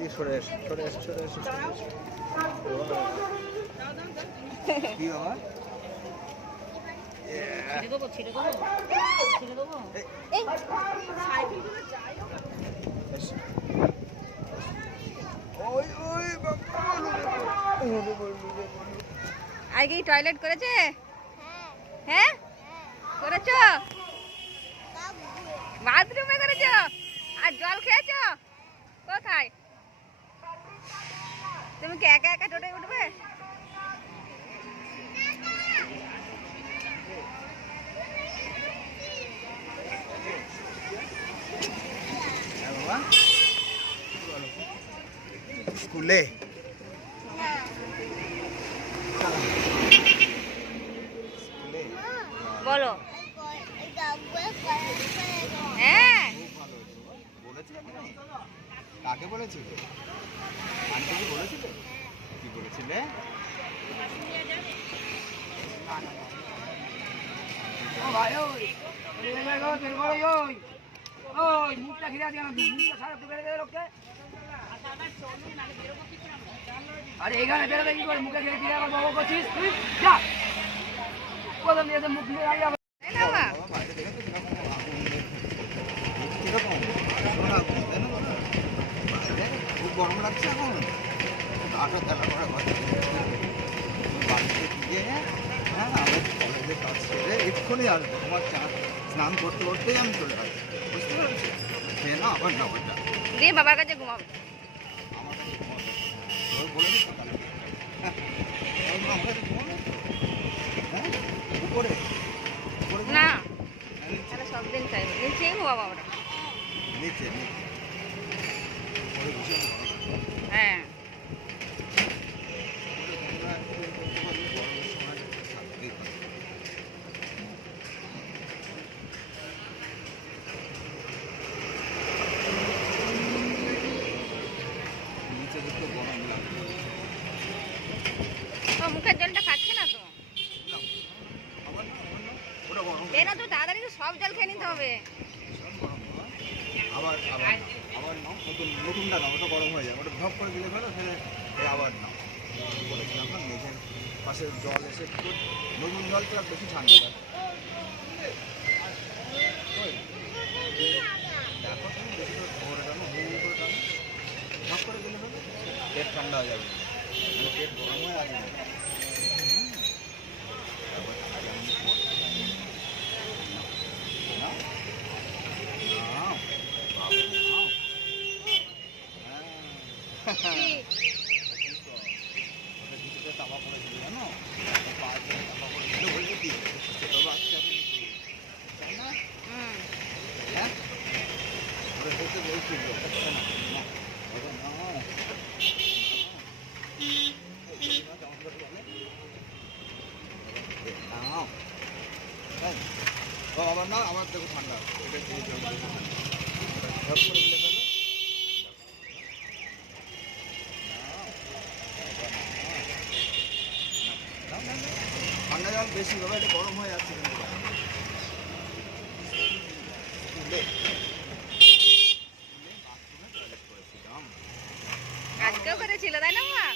এদিকে সরে এসো, সরে এসো, সরে এসো, সরে এসো। কি বাবা? ছেড়ে দেবো, ছেড়ে দেবো, ছেড়ে দেবো। আগে টয়লেট করেছে? হ্যাঁ করেছো? বাথরুমে করেছো? আর জল খেয়েছো কোথায়? তুমি কি একা একা টোটোয় উঠবে? স্কুলে বলো। হ্যাঁ কাকে বলেছিলে? আন্টিকে বলেছিলে? কি বলেছিলে? আরে এখানে বেরোতে কি করে? মুখে খেয়ে দিয়ে আবার বাবা করছিস তুই? যা কোথাও নিয়ে মুখ নিয়ে আগে খুব গরম লাগছে এখন। আটা তেলা করা কথা বাড়িতে গিয়ে আমার কলেজের কাজ সেরে এক্ষুনি আসবো। তোমার স্নান করতে করতেই আমি চলে আসবো, বুঝতে পারছি? খেয়ে না আবার না ওইটা দিয়ে বাবার কাছে ঘুমাবো। আমার কাছে ঘুমাবে, ওই বলে দিচ্ছি তাহলে। আমার কাছে ঘুমাবে হ্যাঁ উপরে না তাহলে সব দিন চাই নিচেই ঘুমাবো আমরা। নিচে নিচে উপরে বসে হ্যাঁ মুখের জলটা খাচ্ছে না তো? না তো তাড়াতাড়ি তো সব জল খেয়ে নিতে হবে। আবার আবার আবার নাও, নতুনটা নাও, ওটা গরম হয়ে যায়, ওটা ধপ করে দিলে ফেলো, ফেলে আবার নাও। বলেছিলাম না মেঘের পাশে জল এসে নতুন জল তো আর বেশি ঠান্ডা লাগে। দেখো তুমি বেশি করে ভরে টানো, হু করে টানো, ধপ করে দিলে ফেলো, পেট ঠান্ডা হয়ে যাবে, পেট গরম হয়ে আসবে। তাপা পড়েছিল জানো, তাপা পড়েছিল বলছি কি ছোট বাচ্চা কিন্তু তাই না? হ্যাঁ ওরা হতে বলছিল আবার না, আবার দেখো ঠান্ডা এটা দিয়ে ঠান্ডা করে দিলে ফেলো। ঠান্ডা জল বেশি বাবা, এটা গরম হয়ে যাচ্ছে কিন্তু আজকেও করেছিল তাই না মা?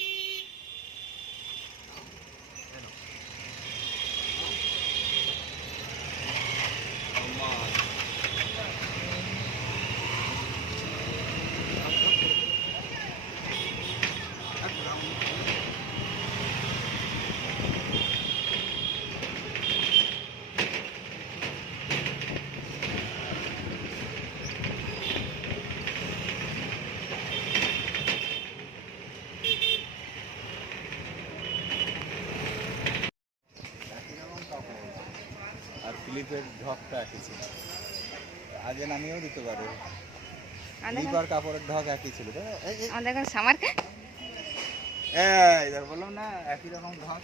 আর ফিলিপের ঢকটা একই ছিল, আগে নামিয়েও দিতে পারে। ফিলিপ আর কাপড়ের ঢক একই ছিল। আমাদের এখন সামার এই বললাম না একই রকম ঢক।